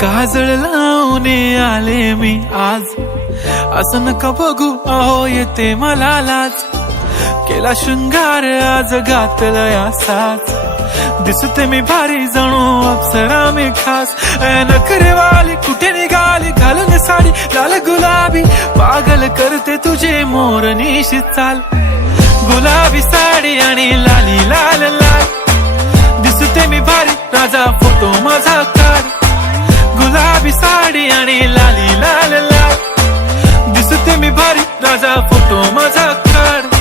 काजळ लावून आले मी आज, असं नका बघू अहो येते मला लाज. केला शृंगार आज घातला असाच, दिसते मी भारी जणू अप्सरा मी खास. नखरेवाली कुठे निघाली घालून साडी लाल गुलाबी, पागल करते तुझे मोरनीशी चाल. गुलाबी साडी आणि लाली लाल लाल, दिसते मी भारी राजा फोटो माझा काढ. गुलाबी साडी आणि लाली लाल लाल, दिसते मी भारी राजा फोटो माझा काढ.